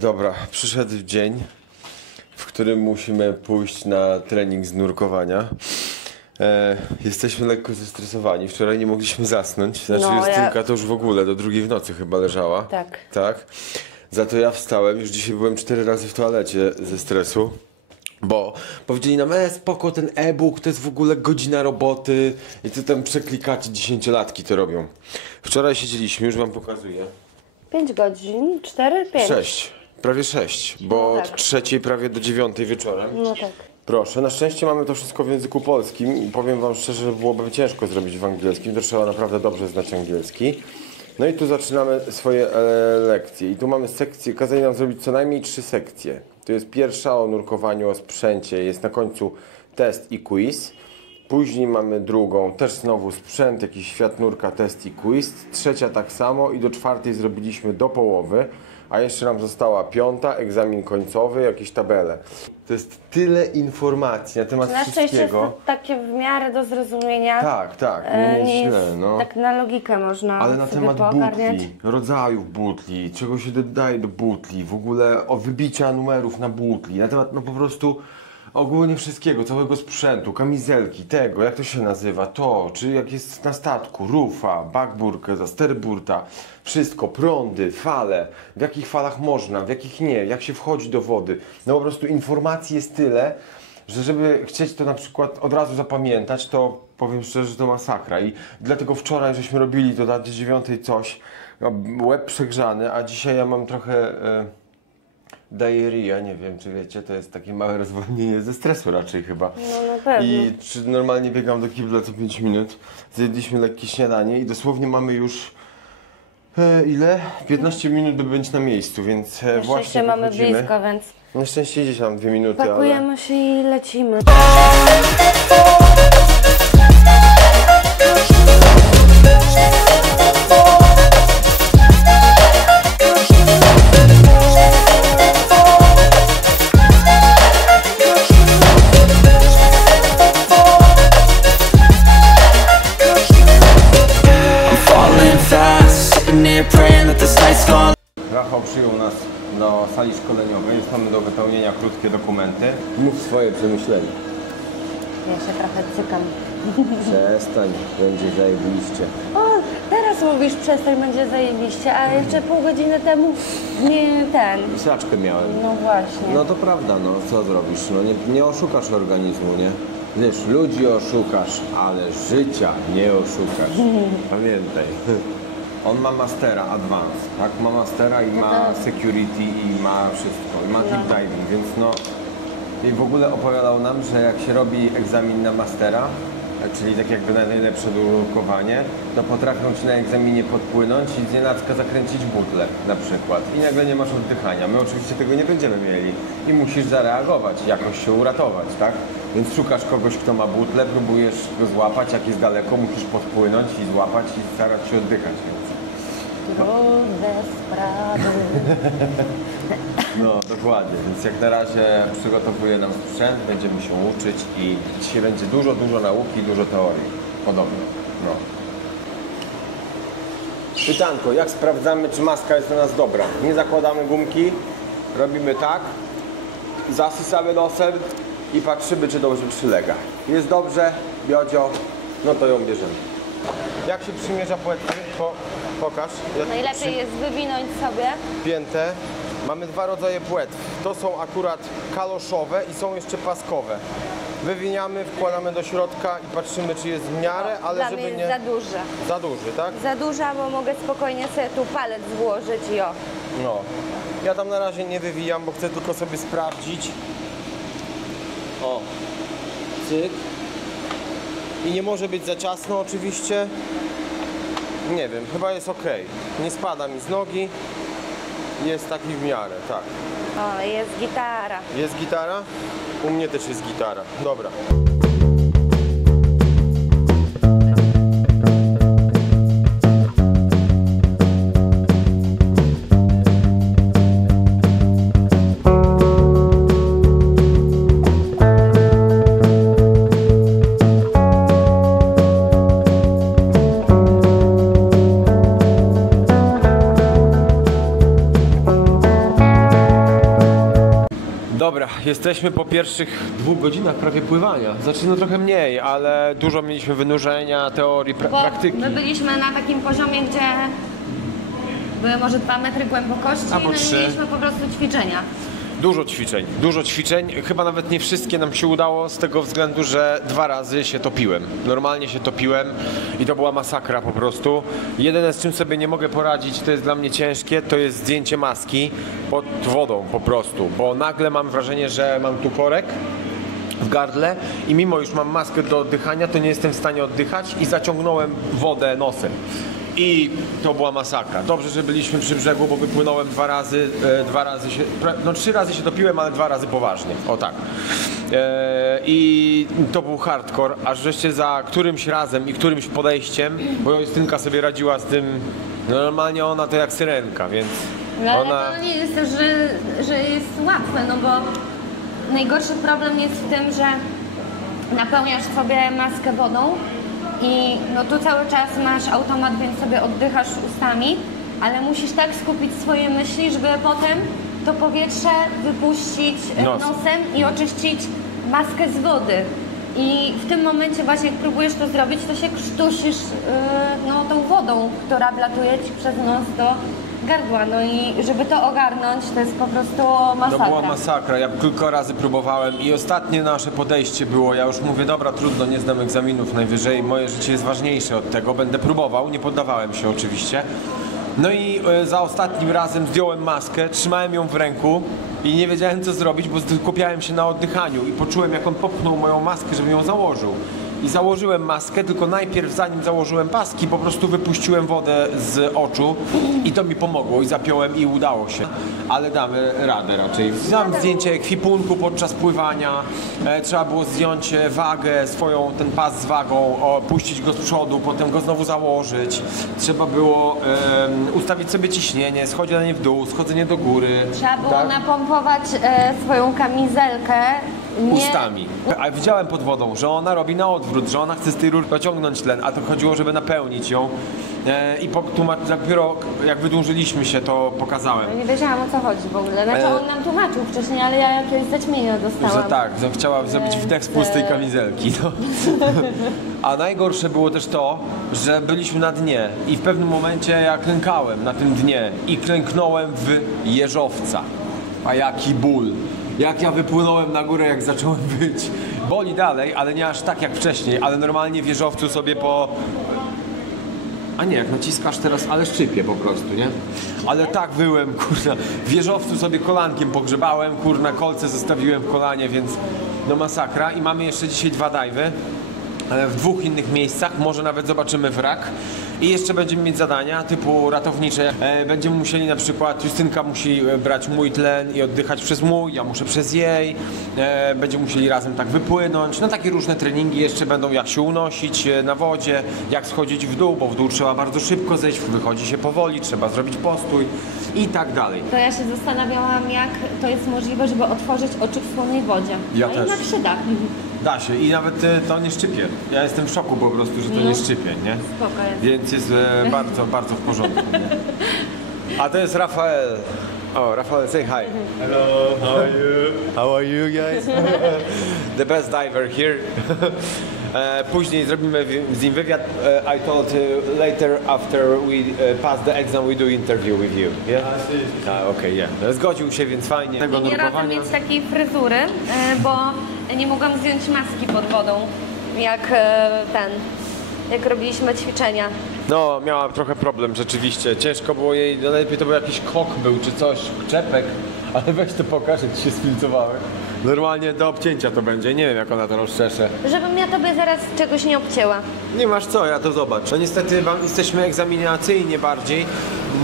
Dobra, przyszedł dzień, w którym musimy pójść na trening z nurkowania. Jesteśmy lekko zestresowani. Wczoraj nie mogliśmy zasnąć. Znaczy Justynka to już w ogóle do 2 w nocy chyba leżała. Tak. Tak. Za to ja wstałem. Już dzisiaj byłem 4 razy w toalecie ze stresu. Bo powiedzieli nam, spoko, ten e-book to jest w ogóle godzina roboty i ty tam przeklikacie, 10-latki to robią. Wczoraj siedzieliśmy, już wam pokazuję. 5 godzin, 4, 5. 6, prawie 6, bo No tak. od 3 prawie do 9 wieczorem. No tak. Proszę, na szczęście mamy to wszystko w języku polskim i powiem wam szczerze, że byłoby ciężko zrobić w angielskim, to trzeba naprawdę dobrze znać angielski. No i tu zaczynamy swoje lekcje i tu mamy sekcję, kazali nam zrobić co najmniej 3 sekcje. To jest pierwsza o nurkowaniu, o sprzęcie, jest na końcu test i quiz. Później mamy drugą, też znowu sprzęt, jakiś świat nurka, test i quiz. Trzecia tak samo i do 4 zrobiliśmy do połowy. A jeszcze nam została 5, egzamin końcowy, jakieś tabele. To jest tyle informacji na temat Na szczęście jest wszystkiego. to takie w miarę do zrozumienia. Tak, nie jest źle, no. Tak na logikę można Ale na sobie temat poogarniać. butli, rodzajów butli, czego się dodaje do butli, w ogóle o wybicia numerów na butli, na temat no po prostu ogólnie wszystkiego, całego sprzętu, kamizelki, tego, jak to się nazywa, to, czy jak jest na statku, rufa, backburka, starburta, wszystko, prądy, fale, w jakich falach można, w jakich nie, jak się wchodzi do wody. No po prostu informacji jest tyle, że żeby chcieć to na przykład od razu zapamiętać, to powiem szczerze, że to masakra. I dlatego wczoraj żeśmy robili to do 9 coś, łeb przegrzany, a dzisiaj ja mam trochę diarrhea, nie wiem czy wiecie, to jest takie małe rozwolnienie ze stresu raczej chyba. No na pewno. I czy normalnie biegam do kibla co 5 minut, zjedliśmy lekkie śniadanie i dosłownie mamy już ile? 15 minut by być na miejscu, więc Na właśnie szczęście mamy wychodzimy. blisko, więc Na szczęście gdzieś tam 2 minuty, pakujemy się i lecimy. Rafał przyjął nas do sali szkoleniowej, już mamy do wypełnienia krótkie dokumenty. Mów swoje przemyślenia. Ja się trochę cykam. Przestań, będzie zajebiście. O, teraz mówisz przestań, będzie zajebiście, a jeszcze pół godziny temu nie ten. Saczkę miałem. No właśnie. No to prawda, no co zrobisz? No nie oszukasz organizmu, nie? Wiesz, ludzi oszukasz, ale życia nie oszukasz. Pamiętaj. On ma Mastera Advance, tak? Ma Mastera i ma Security i ma wszystko. I ma Deep Diving, więc no... I w ogóle opowiadał nam, że jak się robi egzamin na Mastera, czyli tak jakby na najlepsze nurkowanie, to potrafią ci na egzaminie podpłynąć i znienacka zakręcić butlę na przykład. I nagle nie masz oddychania. My oczywiście tego nie będziemy mieli. I musisz zareagować, jakoś się uratować, tak? Więc szukasz kogoś, kto ma butlę, próbujesz go złapać, jak jest daleko, musisz podpłynąć i złapać i starać się oddychać. Więc... Trudne sprawy. No, dokładnie. Więc jak na razie przygotowuje nam sprzęt, będziemy się uczyć i dzisiaj będzie dużo nauki i dużo teorii. Podobno. No. Pytanko, jak sprawdzamy, czy maska jest na nas dobra? Nie zakładamy gumki, robimy tak, zasysamy nosem i patrzymy, czy dobrze przylega. Jest dobrze, Biodzio, no to ją bierzemy. Jak się przymierza płetwy? Pokaż. Najlepiej jest wywinąć sobie. Pięte. Mamy 2 rodzaje płetw. To są akurat kaloszowe i są jeszcze paskowe. Wywiniamy, wkładamy do środka i patrzymy, czy jest w miarę, ale Dla żeby mnie nie... jest za duże. Za duży, tak? Za duża, bo mogę spokojnie sobie tu palec złożyć i o. No. Ja tam na razie nie wywijam, bo chcę tylko sobie sprawdzić. O. Cyk. I nie może być za ciasno oczywiście. Nie wiem, chyba jest ok. Nie spada mi z nogi. Jest taki w miarę, tak. O, jest gitara. Jest gitara? U mnie też jest gitara. Dobra. Dobra, jesteśmy po pierwszych 2 godzinach prawie pływania. Znaczy no trochę mniej, ale dużo mieliśmy wynurzenia, teorii, Bo praktyki. my byliśmy na takim poziomie, gdzie były może 2 metry głębokości, Albo no i 3. mieliśmy po prostu ćwiczenia. Dużo ćwiczeń. Chyba nawet nie wszystkie nam się udało z tego względu, że 2 razy się topiłem. Normalnie się topiłem i to była masakra po prostu. Jedyne, z czym sobie nie mogę poradzić, to jest dla mnie ciężkie, to jest zdjęcie maski pod wodą po prostu, bo nagle mam wrażenie, że mam tu korek w gardle i mimo już mam maskę do oddychania, to nie jestem w stanie oddychać i zaciągnąłem wodę nosem. I to była masakra. Dobrze, że byliśmy przy brzegu, bo wypłynąłem 2 razy, 3 razy się topiłem, ale 2 razy poważnie. O tak. I to był hardcore, aż wreszcie za którymś razem i którymś podejściem, bo Justynka sobie radziła z tym, no normalnie ona to jak syrenka, więc No, ale ona... to nie jest też, że jest łatwe, no bo najgorszy problem jest w tym, że napełniasz sobie maskę wodą i no tu cały czas masz automat, więc sobie oddychasz ustami, ale musisz tak skupić swoje myśli, żeby potem to powietrze wypuścić nosem i oczyścić maskę z wody. I w tym momencie właśnie jak próbujesz to zrobić, to się krztusisz no, tą wodą, która wlatuje ci przez nos do gardła. No i żeby to ogarnąć, to jest po prostu masakra. To była masakra, ja kilka razy próbowałem i ostatnie nasze podejście było, ja już mówię, dobra, trudno, nie zdam egzaminów najwyżej, moje życie jest ważniejsze od tego, będę próbował, nie poddawałem się oczywiście. No i za ostatnim razem zdjąłem maskę, trzymałem ją w ręku i nie wiedziałem co zrobić, bo skupiałem się na oddychaniu i poczułem jak on popchnął moją maskę, żebym ją założył. I założyłem maskę, tylko najpierw zanim założyłem paski, po prostu wypuściłem wodę z oczu i to mi pomogło i zapiąłem i udało się. Ale damy radę raczej. Wziąłem zdjęcie ekwipunku podczas pływania, trzeba było zdjąć wagę, swoją, ten pas z wagą, puścić go z przodu, potem go znowu założyć. Trzeba było ustawić sobie ciśnienie, schodzenie w dół, schodzenie do góry. Trzeba było napompować swoją kamizelkę. Ustami. A widziałem pod wodą, że ona robi na odwrót, że ona chce z tej rury pociągnąć tlen, a to chodziło, żeby napełnić ją. I dopiero jak wydłużyliśmy się, to pokazałem. Nie wiedziałam o co chodzi w ogóle. Znaczy on nam tłumaczył wcześniej, ale ja jakiegoś zaćmienia dostałam. Że tak, że chciała zrobić wdech z pustej kamizelki. No. A najgorsze było też to, że byliśmy na dnie i w pewnym momencie ja klękałem na tym dnie i klęknąłem w jeżowca. A jaki ból. Jak ja wypłynąłem na górę, jak zacząłem być. Boli dalej, ale nie aż tak jak wcześniej, ale normalnie w jeżowcu sobie po... A nie, jak naciskasz teraz, ale szczypie po prostu, nie? Ale tak byłem, kurna, w wieżowcu sobie kolankiem pogrzebałem, kurna, kolce zostawiłem w kolanie, więc no masakra. I mamy jeszcze dzisiaj 2 dive'y w 2 innych miejscach, może nawet zobaczymy wrak. I jeszcze będziemy mieć zadania typu ratownicze. Będziemy musieli na przykład, Justynka musi brać mój tlen i oddychać przez mój, ja muszę przez jej. Będziemy musieli razem tak wypłynąć. No takie różne treningi jeszcze będą, jak się unosić na wodzie, jak schodzić w dół, bo w dół trzeba bardzo szybko zejść, wychodzi się powoli, trzeba zrobić postój i tak dalej. To ja się zastanawiałam, jak to jest możliwe, żeby otworzyć oczy w słonej wodzie. Ja no też. i na krzydach. Da się i nawet to nie szczypie. Ja jestem w szoku po prostu, że to nie szczypie, nie? Spoko jest. Więc jest bardzo, bardzo w porządku. Nie? A to jest Rafael. O, Rafael, say hi. Hello, how are you? How are you guys? The best diver here. Później zrobimy z nim wywiad. I told later after we pass the exam we do interview with you. Yeah? Okay, yeah. Zgodził się, więc fajnie. Tego Nie radzę mieć takiej fryzury, bo nie mogłam zdjąć maski pod wodą, jak jak robiliśmy ćwiczenia. No, miała trochę problem rzeczywiście. Ciężko było jej, no najlepiej to był jakiś kok był czy coś, czepek. Ale weź to pokaż, jak ci się sfilcowały. Normalnie do obcięcia to będzie, nie wiem jak ona to rozczesze. Żebym ja tobie zaraz czegoś nie obcięła. Nie masz co, ja to zobacz. No niestety jesteśmy egzaminacyjnie bardziej.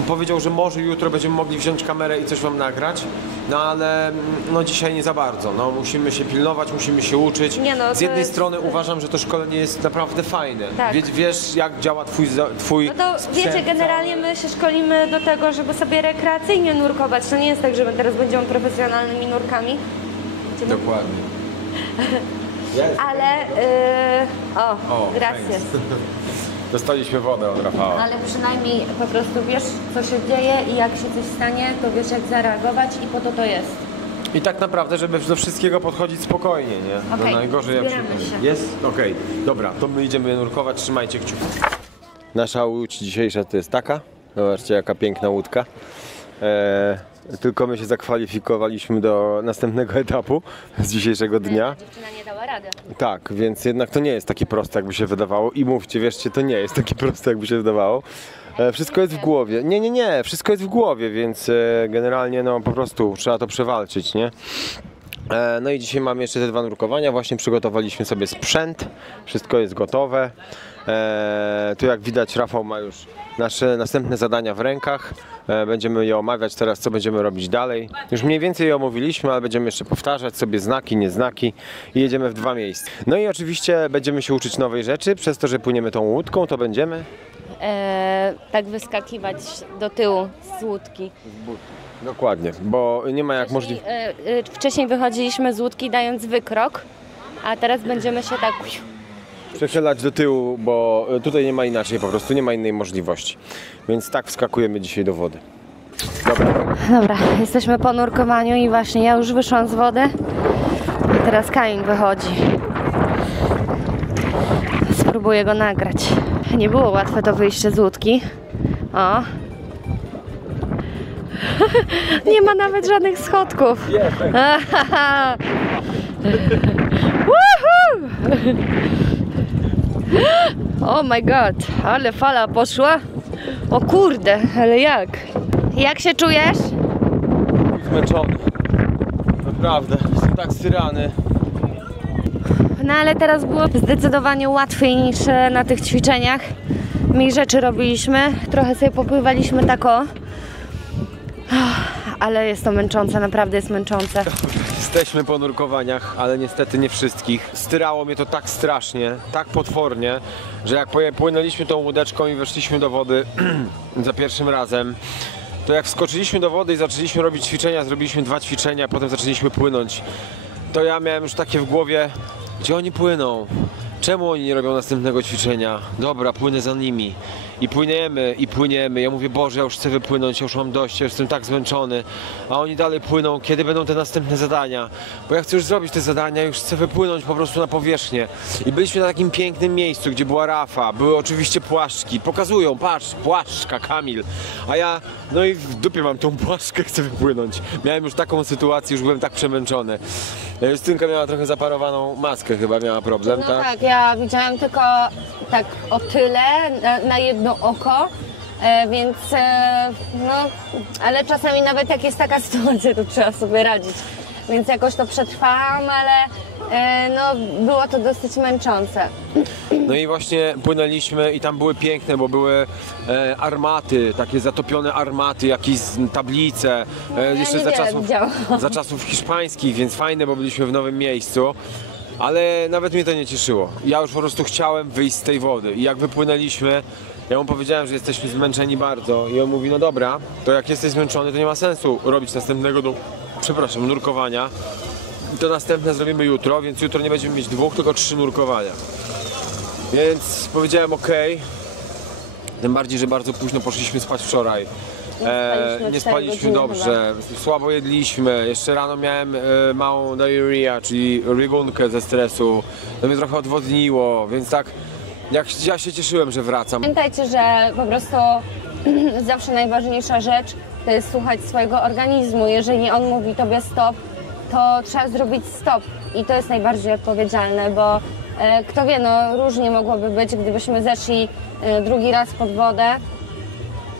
Powiedział, że może jutro będziemy mogli wziąć kamerę i coś wam nagrać. No ale no dzisiaj nie za bardzo. No musimy się pilnować, musimy się uczyć. Nie no, z jednej jest... strony uważam, że to szkolenie jest naprawdę fajne. Tak. Wiesz jak działa twój No to sprzęt, wiecie, generalnie my się szkolimy do tego, żeby sobie rekreacyjnie nurkować. To nie jest tak, że my teraz będziemy profesjonalnymi nurkami. Dokładnie. Ale, gracias. Dostaliśmy wodę od Rafała. Ale przynajmniej po prostu wiesz, co się dzieje i jak się coś stanie, to wiesz jak zareagować i po to to jest. I tak naprawdę, żeby do wszystkiego podchodzić spokojnie, nie? Okej, No najgorzej jak zbieramy się. Jest? Okej, dobra, to my idziemy nurkować, trzymajcie kciuki. Nasza łódź dzisiejsza to jest taka. Zobaczcie, jaka piękna łódka. Tylko my się zakwalifikowaliśmy do następnego etapu z dzisiejszego dnia. Dziewczyna nie dała rady. Tak, więc jednak to nie jest takie proste, jakby się wydawało. I mówcie, wierzcie, to nie jest takie proste, jakby się wydawało. Wszystko jest w głowie. Nie, wszystko jest w głowie, więc generalnie no po prostu trzeba to przewalczyć, nie? No i dzisiaj mamy jeszcze te 2 nurkowania. Właśnie przygotowaliśmy sobie sprzęt. Wszystko jest gotowe. Tu jak widać, Rafał ma już nasze następne zadania w rękach. Będziemy je omawiać teraz, co będziemy robić dalej. Już mniej więcej je omówiliśmy, ale będziemy jeszcze powtarzać sobie znaki, nieznaki i jedziemy w 2 miejsca. No i oczywiście będziemy się uczyć nowej rzeczy. Przez to, że płyniemy tą łódką, to będziemy Tak wyskakiwać do tyłu z łódki. dokładnie, bo nie ma jak możliwe. Wcześniej wychodziliśmy z łódki dając wykrok, a teraz będziemy się tak... Przechylać do tyłu, bo tutaj nie ma inaczej, po prostu nie ma innej możliwości. Więc tak wskakujemy dzisiaj do wody. Dobra. Dobra, jesteśmy po nurkowaniu i właśnie ja już wyszłam z wody. I teraz Kamil wychodzi. Spróbuję go nagrać. Nie było łatwe to wyjście z łódki. O. Nie ma nawet żadnych schodków. Woohoo! Oh my god, ale fala poszła. O kurde, ale jak? Jak się czujesz? Zmęczony. Naprawdę, jestem tak styrany. No ale teraz było zdecydowanie łatwiej niż na tych ćwiczeniach. Mniej rzeczy robiliśmy, trochę sobie popływaliśmy tako. Ale jest to męczące, naprawdę jest męczące. Jesteśmy po nurkowaniach, ale niestety nie wszystkich. Styrało mnie to tak strasznie, tak potwornie, że jak płynęliśmy tą łódeczką i weszliśmy do wody za pierwszym razem, to jak wskoczyliśmy do wody i zaczęliśmy robić ćwiczenia, zrobiliśmy 2 ćwiczenia, potem zaczęliśmy płynąć, to ja miałem już takie w głowie, gdzie oni płyną? Czemu oni nie robią następnego ćwiczenia? Dobra, płynę za nimi. I płyniemy, i płyniemy. Ja mówię, Boże, ja już chcę wypłynąć, ja już mam dość, ja jestem tak zmęczony. A oni dalej płyną, kiedy będą te następne zadania? Bo ja chcę już zrobić te zadania, już chcę wypłynąć po prostu na powierzchnię. I byliśmy na takim pięknym miejscu, gdzie była rafa, były oczywiście płaszczki. Pokazują, patrz, płaszczka, Kamil. A ja, no i w dupie mam tą płaszczkę, chcę wypłynąć. Miałem już taką sytuację, już byłem tak przemęczony. Justynka miała trochę zaparowaną maskę, chyba miała problem, No tak? tak, ja widziałam tylko tak o tyle na jedno oko, więc no, ale czasami nawet jak jest taka sytuacja, to trzeba sobie radzić. Więc jakoś to przetrwałam, ale no, było to dosyć męczące. No i właśnie płynęliśmy i tam były piękne, bo były armaty, takie zatopione armaty, jakieś tablice, jeszcze za czasów hiszpańskich, więc fajne, bo byliśmy w nowym miejscu. Ale nawet mnie to nie cieszyło. Ja już po prostu chciałem wyjść z tej wody i jak wypłynęliśmy, ja mu powiedziałem, że jesteśmy zmęczeni bardzo i on mówi, no dobra, to jak jesteś zmęczony, to nie ma sensu robić następnego, nurkowania. I to następne zrobimy jutro, więc jutro nie będziemy mieć 2, tylko 3 nurkowania. Więc powiedziałem ok. Tym bardziej, że bardzo późno poszliśmy spać wczoraj. Nie spaliśmy dobrze, słabo jedliśmy. Jeszcze rano miałem małą diarrhea, czyli rygunkę ze stresu. To mnie trochę odwodniło, więc tak ja się cieszyłem, że wracam. Pamiętajcie, że po prostu zawsze najważniejsza rzecz to jest słuchać swojego organizmu. Jeżeli on mówi tobie stop, to trzeba zrobić stop i to jest najbardziej odpowiedzialne, bo kto wie, no różnie mogłoby być, gdybyśmy zeszli drugi raz pod wodę,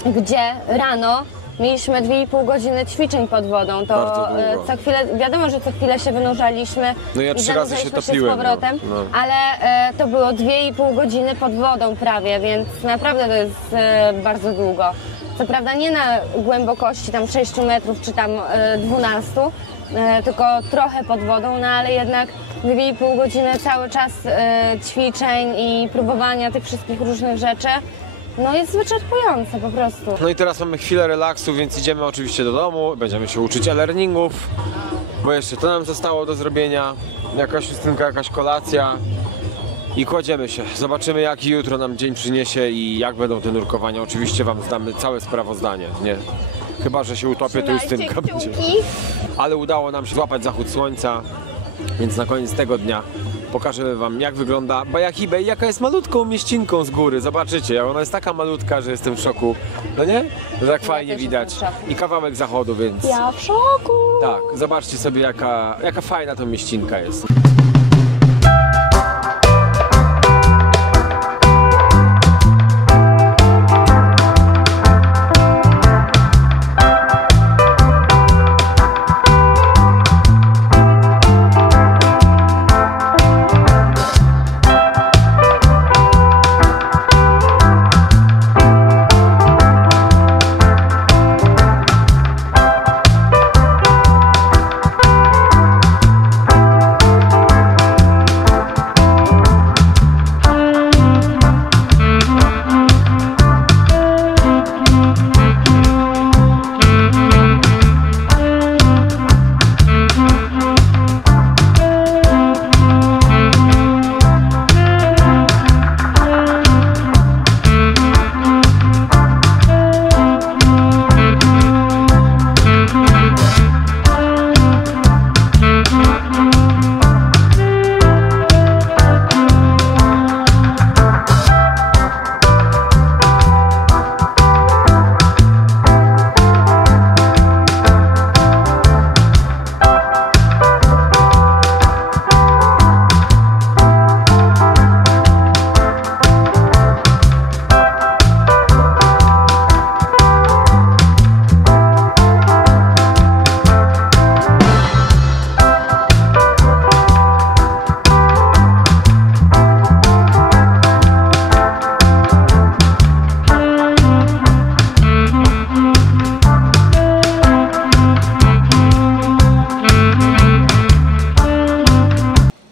gdzie rano mieliśmy 2,5 godziny ćwiczeń pod wodą, to co chwilę, wiadomo, że co chwilę się wynurzaliśmy no ja 3 razy się topiłem, z powrotem, no. ale to było 2,5 godziny pod wodą prawie, więc naprawdę to jest bardzo długo. Co prawda nie na głębokości tam 6 metrów czy tam 12, tylko trochę pod wodą, no ale jednak 2,5 godziny cały czas ćwiczeń i próbowania tych wszystkich różnych rzeczy. No jest wyczerpujące po prostu. No i teraz mamy chwilę relaksu, więc idziemy oczywiście do domu, będziemy się uczyć e-learningów, bo jeszcze to nam zostało do zrobienia, jakaś Justynka, jakaś kolacja i kładziemy się. Zobaczymy, jaki jutro nam dzień przyniesie i jak będą te nurkowania. Oczywiście wam zdamy całe sprawozdanie, nie? Chyba że się utopię, to już z tym Trzymajcie będzie. kciuki. Ale udało nam się złapać zachód słońca, więc na koniec tego dnia pokażemy wam, jak wygląda Bayahibę i jaka jest malutką mieścinką z góry. Zobaczycie, ona jest taka malutka, że jestem w szoku. No nie? To tak fajnie też widać. jestem w szoku. I kawałek zachodu, więc Ja w szoku. tak, zobaczcie sobie jaka fajna to mieścinka jest.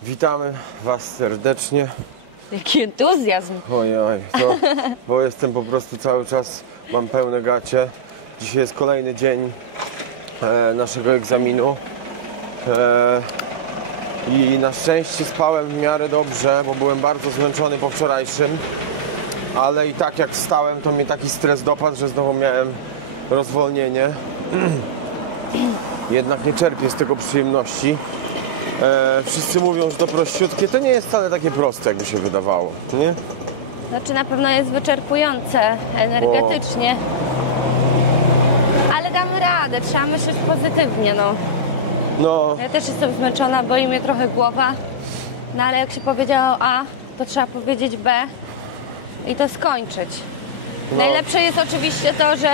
Witamy was serdecznie. Jaki entuzjazm. Ojoj, bo jestem po prostu cały czas, mam pełne gacie. Dzisiaj jest kolejny dzień naszego egzaminu. I na szczęście spałem w miarę dobrze, bo byłem bardzo zmęczony po wczorajszym. Ale i tak jak wstałem, to mnie taki stres dopadł, że znowu miałem rozwolnienie. Jednak nie czerpię z tego przyjemności. Wszyscy mówią, że to prościutkie. To nie jest wcale takie proste, jakby się wydawało, nie? Znaczy na pewno jest wyczerpujące energetycznie. Ale damy radę, trzeba myśleć pozytywnie, no. No, Ja też jestem zmęczona, boli mnie trochę głowa. No ale jak się powiedziało A, to trzeba powiedzieć B i to skończyć. No. Najlepsze jest oczywiście to, że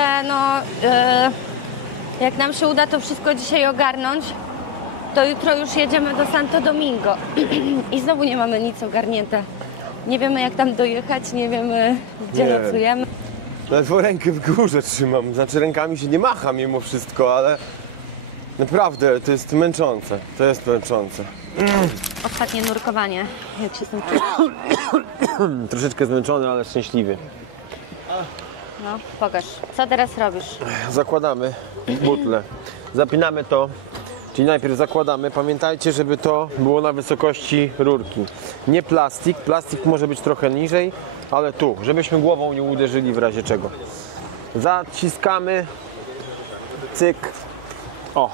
jak nam się uda to wszystko dzisiaj ogarnąć, to jutro już jedziemy do Santo Domingo i znowu nie mamy nic ogarnięte. Nie wiemy jak tam dojechać, nie wiemy gdzie Nie. nocujemy. ledwo rękę w górze trzymam. Znaczy rękami się nie macha mimo wszystko, ale naprawdę to jest męczące. To jest męczące. Ostatnie nurkowanie, jak się z tym Troszeczkę zmęczony, ale szczęśliwy. No, pokaż. Co teraz robisz? Zakładamy butlę. Zapinamy to. Czyli najpierw zakładamy. Pamiętajcie, żeby to było na wysokości rurki. Nie plastik. Plastik może być trochę niżej, ale tu, żebyśmy głową nie uderzyli w razie czego. Zaciskamy. Cyk. O.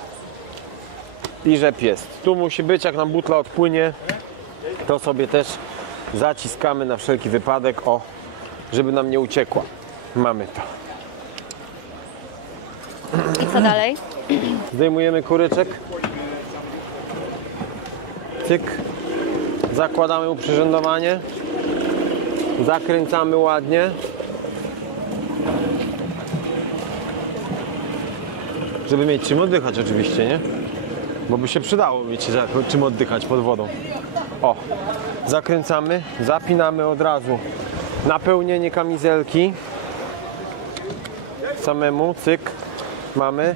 I rzep jest. Tu musi być, jak nam butla odpłynie, to sobie też zaciskamy na wszelki wypadek. O, żeby nam nie uciekła. Mamy to. I co dalej? Zdejmujemy kuryczek. Cyk. Zakładamy uprzężowanie. Zakręcamy ładnie. Żeby mieć czym oddychać oczywiście, nie? Bo by się przydało mieć czym oddychać pod wodą. O. Zakręcamy. Zapinamy od razu napełnienie kamizelki. Samemu. Cyk. Mamy.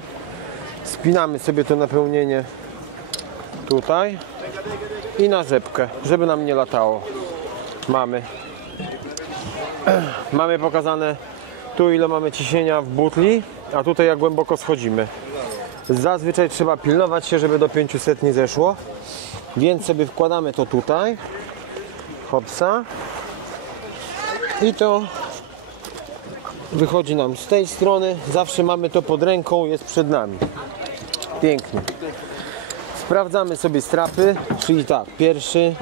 Spinamy sobie to napełnienie tutaj i na rzepkę, żeby nam nie latało. Mamy pokazane tu, ile mamy ciśnienia w butli, a tutaj jak głęboko schodzimy. Zazwyczaj trzeba pilnować się, żeby do 500 nie zeszło, więc sobie wkładamy to tutaj, hopsa, i to wychodzi nam z tej strony. Zawsze mamy to pod ręką, jest przed nami. Pięknie. Sprawdzamy sobie strapy, czyli tak, pierwszy,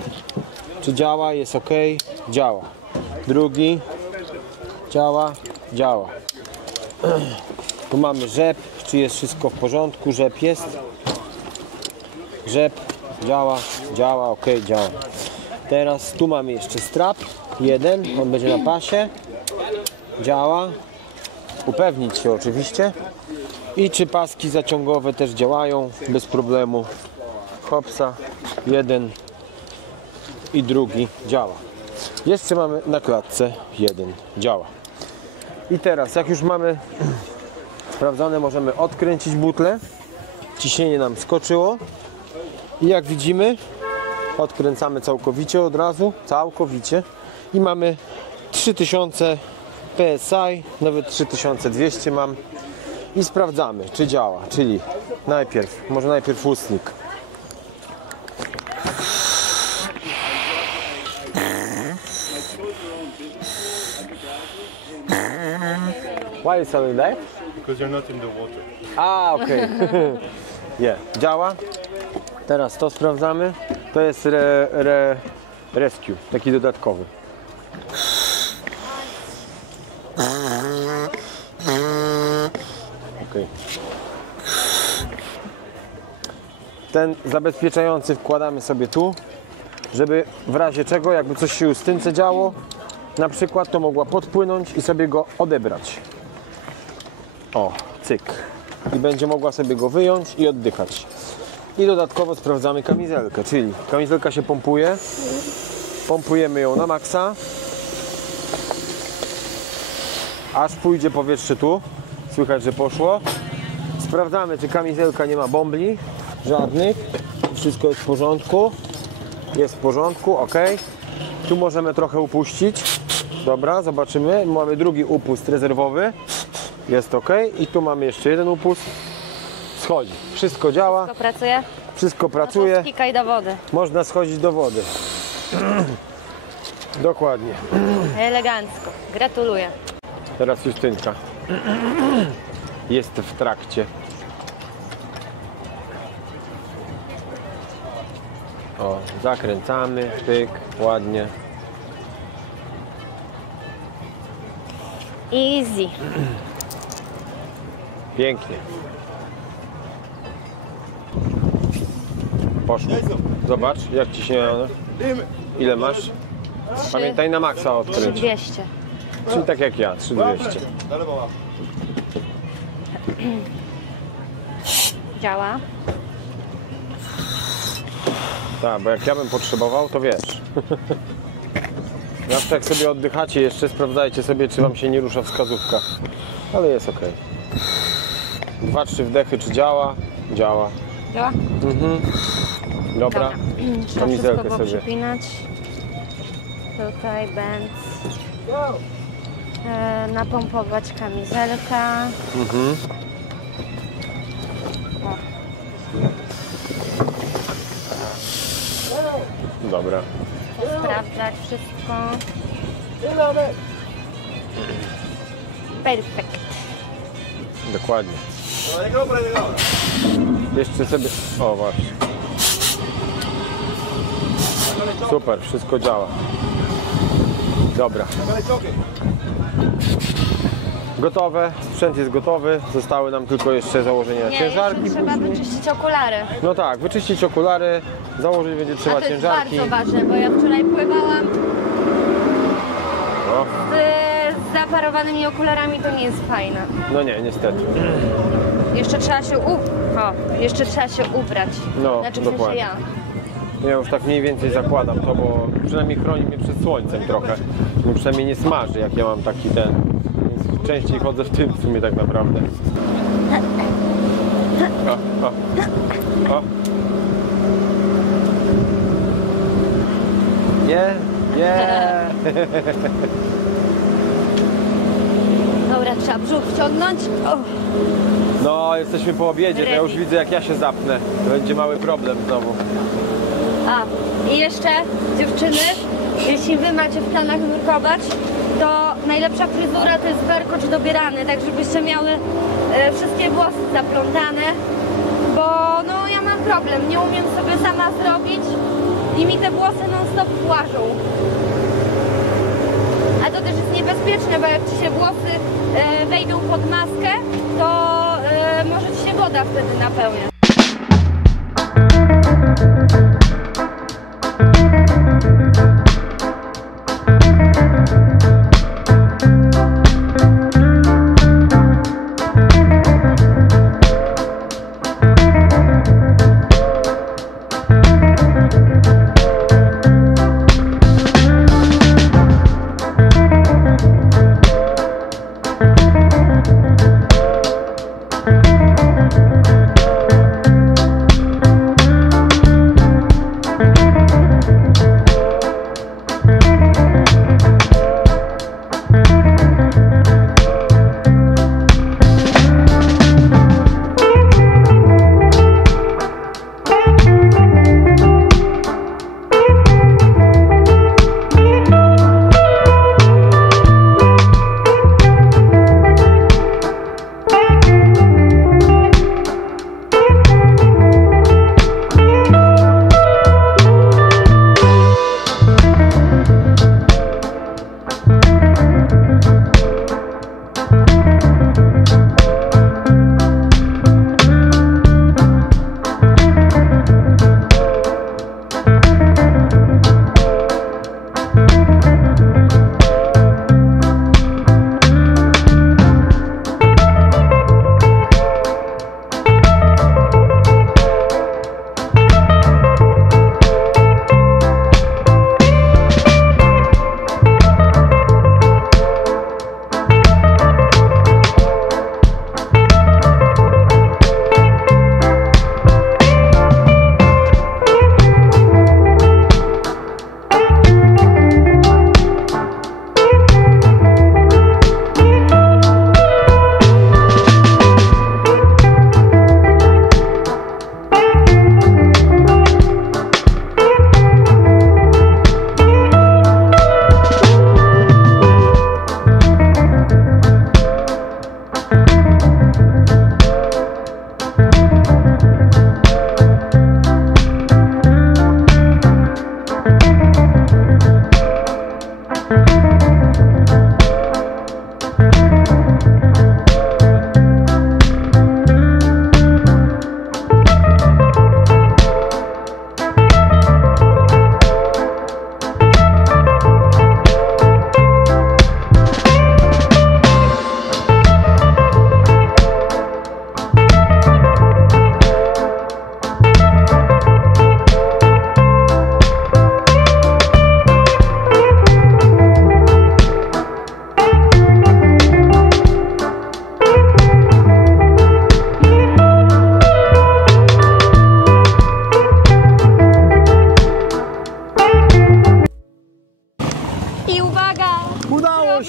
czy działa, jest ok, działa. Drugi, działa, działa. Tu mamy rzep, czy jest wszystko w porządku, rzep jest. Rzep, działa, działa, ok, działa. Teraz tu mamy jeszcze strap, jeden, on będzie na pasie. Działa. Upewnić się oczywiście. I czy paski zaciągowe też działają bez problemu. Hopsa, jeden i drugi działa. Jeszcze mamy na klatce jeden działa. I teraz jak już mamy sprawdzone, możemy odkręcić butlę. Ciśnienie nam skoczyło. I jak widzimy, odkręcamy całkowicie od razu. Całkowicie. I mamy 3000 PSI, nawet 3200 mam. I sprawdzamy, czy działa. Czyli może najpierw ustnik. Why is it like? Because you're not in the water. Okej. Yeah. Działa. Teraz to sprawdzamy. To jest rescue, taki dodatkowy. Okay. Ten zabezpieczający wkładamy sobie tu, żeby w razie czego, jakby coś się już z tynce działo, na przykład, to mogła podpłynąć i sobie go odebrać. O, cyk. I będzie mogła sobie go wyjąć i oddychać. I dodatkowo sprawdzamy kamizelkę, czyli kamizelka się pompuje. Pompujemy ją na maksa. Aż pójdzie powietrze tu. Słychać, że poszło. Sprawdzamy, czy kamizelka nie ma bombli. Żadnych. Wszystko jest w porządku. Jest w porządku, ok. Tu możemy trochę upuścić. Dobra, zobaczymy. Mamy drugi upust rezerwowy. Jest ok. I tu mamy jeszcze jeden upust. Schodzi. Wszystko działa. Wszystko pracuje? Wszystko pracuje. No to skikaj do wody. Można schodzić do wody. Dokładnie. Elegancko. Gratuluję. Teraz Justynka. Jest w trakcie. O, zakręcamy, pyk, ładnie. Easy. Pięknie. Poszło. Zobacz, jak ciśnie one. Ile masz? Pamiętaj na maksa odkręć. 3200. Czyli tak jak ja, 3200. Działa. Tak, bo jak ja bym potrzebował, to wiesz. Zawsze jak sobie oddychacie jeszcze, sprawdzajcie sobie, czy wam się nie rusza wskazówka. Ale jest ok. 2-3 wdechy, czy działa? Działa. Działa? Dobra. Trzeba Kamizelkę wszystko sobie. przypinać. Tutaj będę napompować kamizelkę. Dobra. Sprawdzać wszystko. Perfekt. Dokładnie. Jeszcze sobie... O, właśnie. Super, wszystko działa. Dobra. Gotowe, sprzęt jest gotowy. Zostały nam tylko jeszcze założenia ciężarki. Jeszcze trzeba wyczyścić okulary. No tak, wyczyścić okulary, założyć będzie A trzeba to jest ciężarki. bardzo ważne, bo ja wczoraj pływałam No, z zaparowanymi okularami, to nie jest fajne. no nie, niestety. Jeszcze trzeba się jeszcze trzeba się ubrać. No, Znaczy w sensie dokładnie. ja. Ja już tak mniej więcej zakładam to, bo przynajmniej chroni mnie przed słońcem trochę. No, przynajmniej nie smaży, jak ja mam taki ten. Więc częściej chodzę w tym w sumie tak naprawdę. O. Nie. Dobra, trzeba brzuch wciągnąć. No, jesteśmy po obiedzie, to ja już Ready. widzę, jak ja się zapnę. To będzie mały problem znowu. I jeszcze dziewczyny, jeśli wy macie w planach nurkować, to najlepsza fryzura to jest warkocz dobierany, tak żebyście miały wszystkie włosy zaplątane, bo no ja mam problem, nie umiem sobie sama zrobić i mi te włosy non stop płażą. A to też jest niebezpieczne, bo jak ci się włosy wejdą pod maskę, to może ci się woda wtedy napełnia.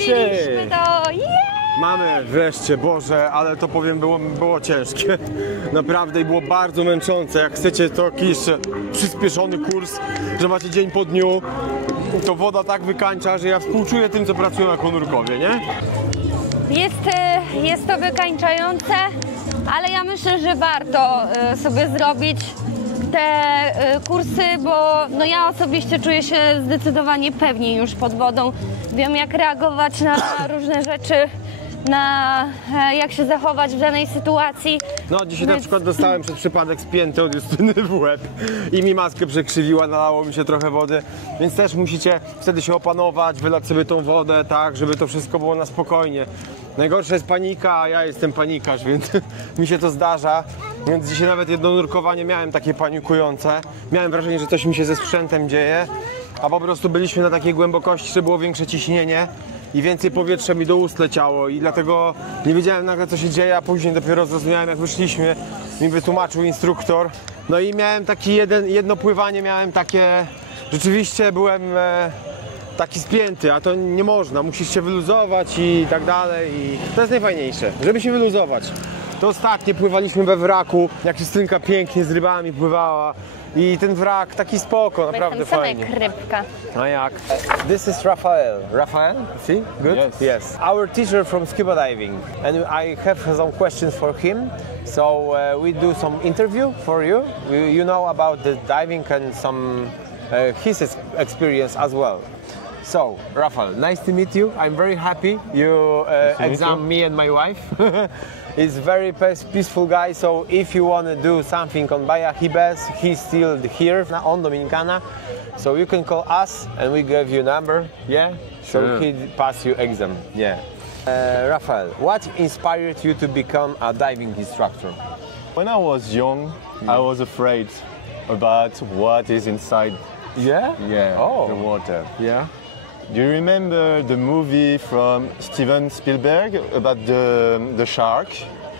się! To, yeah! Mamy wreszcie, Boże, ale to powiem, było ciężkie. Naprawdę i było bardzo męczące. Jak chcecie to jakiś przyspieszony kurs, że macie dzień po dniu, to woda tak wykańcza, że ja współczuję tym, co pracują jako nurkowie, nie? Jest to wykańczające, ale ja myślę, że warto sobie zrobić te kursy, bo no ja osobiście czuję się zdecydowanie pewniej już pod wodą. Wiem, jak reagować na różne rzeczy, jak się zachować w danej sytuacji. No dzisiaj na przykład dostałem przez przypadek spięty od Justyny w łeb i mi maskę przekrzywiła, nalało mi się trochę wody, więc też musicie wtedy się opanować, wylać sobie tą wodę, tak, żeby to wszystko było na spokojnie. Najgorsza jest panika, a ja jestem panikarz, więc mi się to zdarza. Więc dzisiaj nawet jedno nurkowanie miałem takie panikujące. Miałem wrażenie, że coś mi się ze sprzętem dzieje, a po prostu byliśmy na takiej głębokości, że było większe ciśnienie i więcej powietrza mi do ust leciało i dlatego nie wiedziałem nagle, co się dzieje, a później dopiero zrozumiałem, jak wyszliśmy, mi wytłumaczył instruktor. No i miałem taki jedno pływanie, miałem takie, rzeczywiście byłem taki spięty, a to nie można, musisz się wyluzować i tak dalej i to jest najfajniejsze, żeby się wyluzować. To ostatnie pływaliśmy we wraku, jak Justynka pięknie z rybami pływała. I ten wrak taki spoko, naprawdę Jestem sama fajnie. jak rybka. A jak? This is Rafael. Rafael? See? Good? Yes. Yes. Our teacher from scuba diving. And I have some questions for him. So we do some interview for you. You know about the diving and some his experience as well. So, Rafael, nice to meet you. I'm very happy you exam me and my wife. He's very peaceful guy, so if you want to do something on Bahia Hibes, he's still here on Dominicana. So you can call us and we give you a number, yeah? So Sure. he pass you exam, yeah. Rafael, what inspired you to become a diving instructor? When I was young, I was afraid about what is inside Yeah? the water. Yeah. Do you remember the movie from Steven Spielberg about the shark?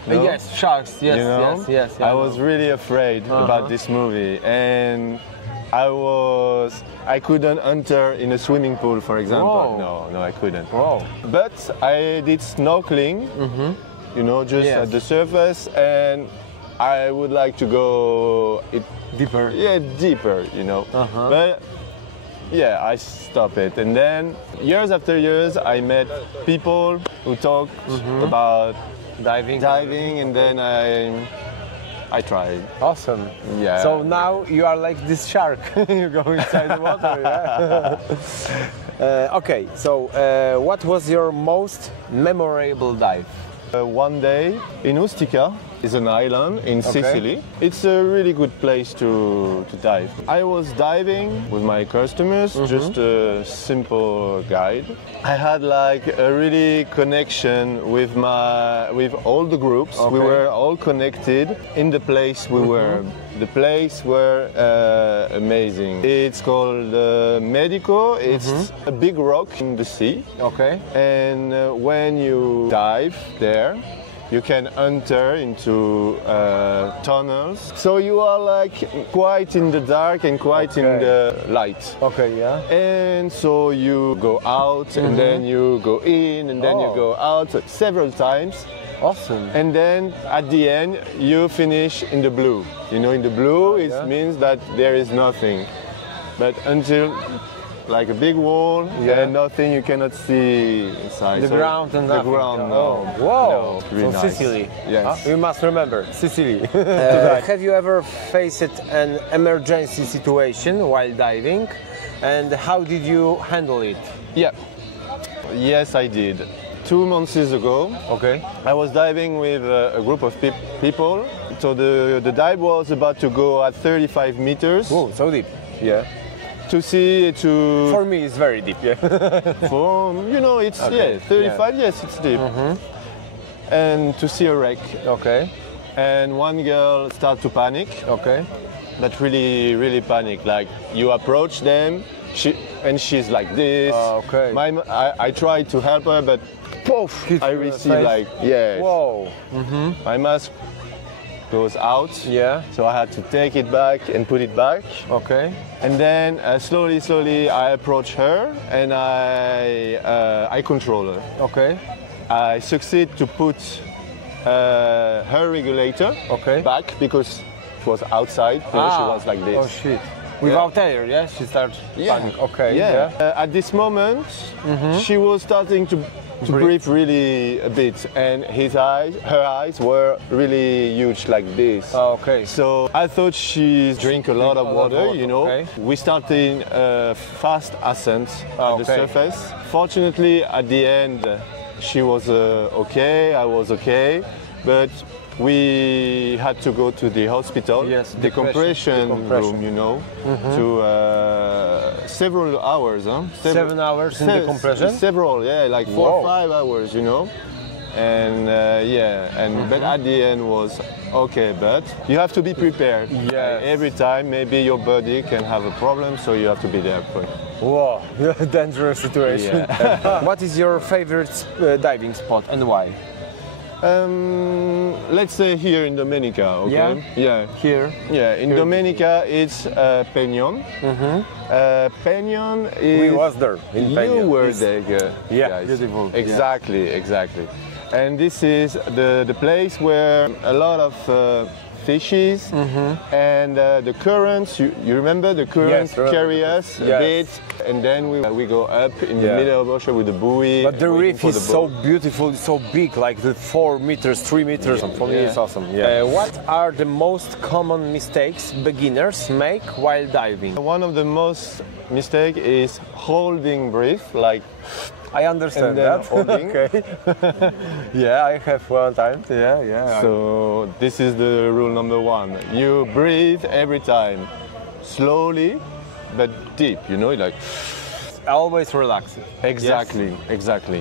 No? Yes, sharks, yes, You know? yes. I was really afraid about this movie, and I couldn't enter in a swimming pool, for example. Whoa. No, I couldn't. Wow. But I did snorkeling, you know, just Yes. at the surface, and I would like to go Deeper. yeah, deeper, you know. But yeah, I stopped it. And then years after years, I met people who talk about Diving. diving, and then I tried. Awesome. Yeah. So now you are like this shark. You go inside the water, yeah? Okay, so what was your most memorable dive? One day in Ustica is an island in Sicily. It's a really good place to dive. I was diving with my customers, just a simple guide. I had like a really connection with all the groups. We Okay. were all connected in the place we were. The place were amazing. It's called Medico. It's a big rock in the sea. Okay. And when you dive there, you can enter into tunnels. So you are like quite in the dark and quite in Okay. the light. Okay, yeah. And so you go out and then you go in and then you Oh. go out several times. Awesome. And then at the end you finish in the blue. You know, in the blue it Yeah. means that there is nothing. But until like a big wall Yeah. and nothing, you cannot see inside. The So ground and the nothing. ground. Oh, No. wow. No, really So nice. Sicily. Yes. You must remember Sicily. Have you ever faced an emergency situation while diving, and how did you handle it? Yeah. Yes, I did. 2 months ago, Okay. I was diving with a group of people. So the dive was about to go at 35 meters Oh, so deep. Yeah. to see to For me, it's very deep. Yeah. you know, it's Okay, yeah 35. Yes, it's deep. And to see a wreck. Okay. And one girl started to panic, Okay. but really panic. Like you approach them, she's like this. Okay. I tried to help her, but poof, Hit I you in the received face? like yeah. Whoa. My mask goes out. Yeah. So I had to take it back and put it back. Okay. And then slowly I approach her and I control her. Okay. I succeed to put her regulator Okay. back because she was outside. You know, she was like this. Oh shit. Without air, yeah? She started panic. Okay. Yeah. At this moment, she was starting to breathe really a bit, and her eyes were really huge, like this. Oh, okay. So I thought she drank a lot of water, you know. Okay. We started a fast ascent at the Okay. surface. Fortunately, at the end, she was okay, I was okay, but we had to go to the hospital, Yes, decompression room, you know, to several hours, huh? 7 hours in decompression? Several, yeah, like 4 or Whoa. 5 hours, you know. And but at the end was okay, but you have to be prepared. Yes. Every time, maybe your body can have a problem, so you have to be there for it. Whoa, dangerous situation. What is your favorite diving spot and why? Let's say here in Dominica, okay? Yeah. Here. Yeah, in Dominica it's Peñon. Peñon is... We was there in Peñon. You were It's- there, Yeah, guys. beautiful. Exactly, exactly. And this is the place where a lot of fishes and the currents, you remember the currents carry us a bit, and then we go up in the middle of ocean with the buoy. But the reef is so beautiful, so big, like the 4 meters, 3 meters. For me, it's awesome. What are the most common mistakes beginners make while diving? One of the most mistake is holding breath, like I understand that. Holding. Okay. Yeah, I have one time. Yeah. So this is the rule number 1. You breathe every time, slowly but deep. You know, like Always relaxed. exactly.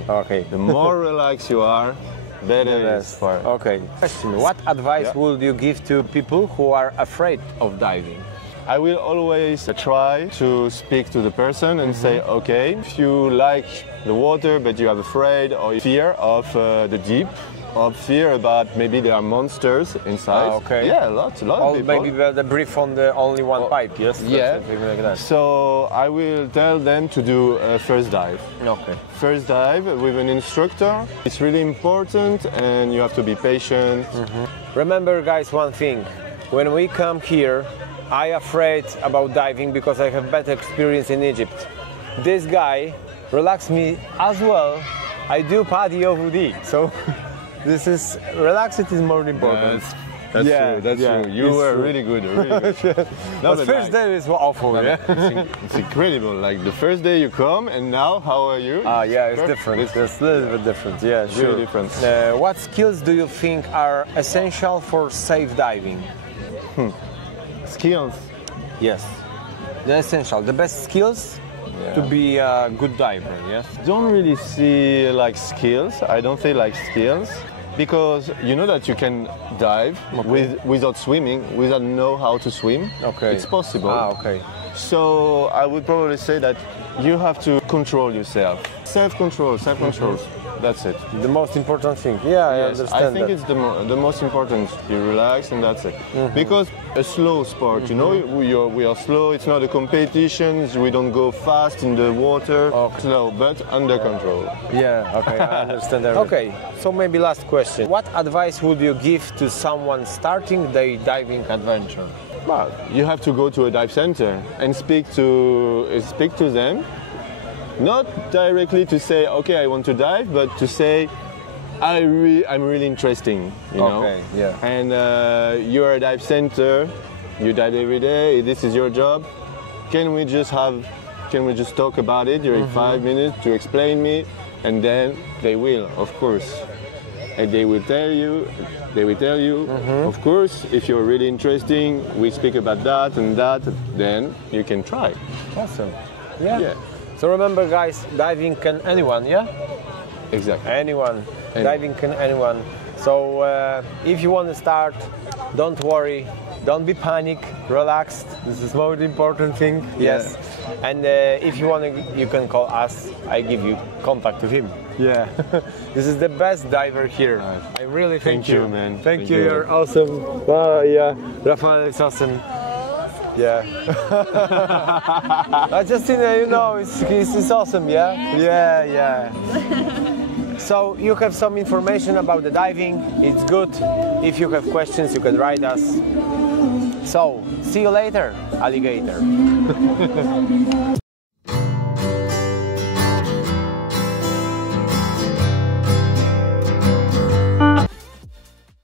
Okay. The more relaxed you are, better it is for. Okay. Question: what advice would you give to people who are afraid of diving? I will always try to speak to the person and say, okay, if you like the water but you have afraid or fear of the deep, or fear about maybe there are monsters inside. Okay. Yeah, a lot of people. Maybe the brief on the only one pipe. Yes. Yeah. Something like that. So I will tell them to do a first dive. Okay. First dive with an instructor. It's really important and you have to be patient. Remember, guys, one thing. When we come here, I afraid about diving because I have bad experience in Egypt. This guy relaxed me as well. I do PADI OVD, so this is relaxed is more important. That's true. That's true. You were really good. Really good. But first day is awful. It's incredible. Like the first day you come, and now how are you? Yeah, it's different. It's a little bit different. Yeah, sure. Really different. What skills do you think are essential for safe diving? Skills. Yes, the essential, the best skills to be a good diver. Yes. Don't really see like skills. I don't say like skills because you know that you can dive without swimming, without know how to swim. Okay. It's possible. Okay. So I would probably say that you have to control yourself. Self-control. That's it. The most important thing. Yeah, I Yes, understand. I think it's the most important. You relax and that's it. Because a slow sport, you know, we are slow. It's not a competition. We don't go fast in the water. Slow, but under control. Yeah, okay, I understand that. Okay, so maybe last question. What advice would you give to someone starting their diving adventure? Well, you have to go to a dive center and speak to them. Not directly to say, okay, I want to dive, but to say, I'm really interesting, you know? Okay, yeah. And you're a dive center, you dive every day, this is your job. Can we just talk about it during 5 minutes to explain me? And then they will, of course. And they will tell you, of course, if you're really interesting, we speak about that and that, then you can try. Awesome. Yeah. So remember, guys, diving can anyone, yeah? Exactly. Anyone. Diving can anyone. So if you want to start, don't worry, don't be panic, relaxed. This is the most important thing. Yes. And if you want to, you can call us. I give you contact with him. Yeah. This is the best diver here. I really thank you, man. Thank you. You're awesome. Wow, yeah. Rafael is awesome. Yeah. Just you know, it's awesome, yeah? Yeah. So you have some information about the diving. It's good. If you have questions, you can write us. So, see you later, alligator.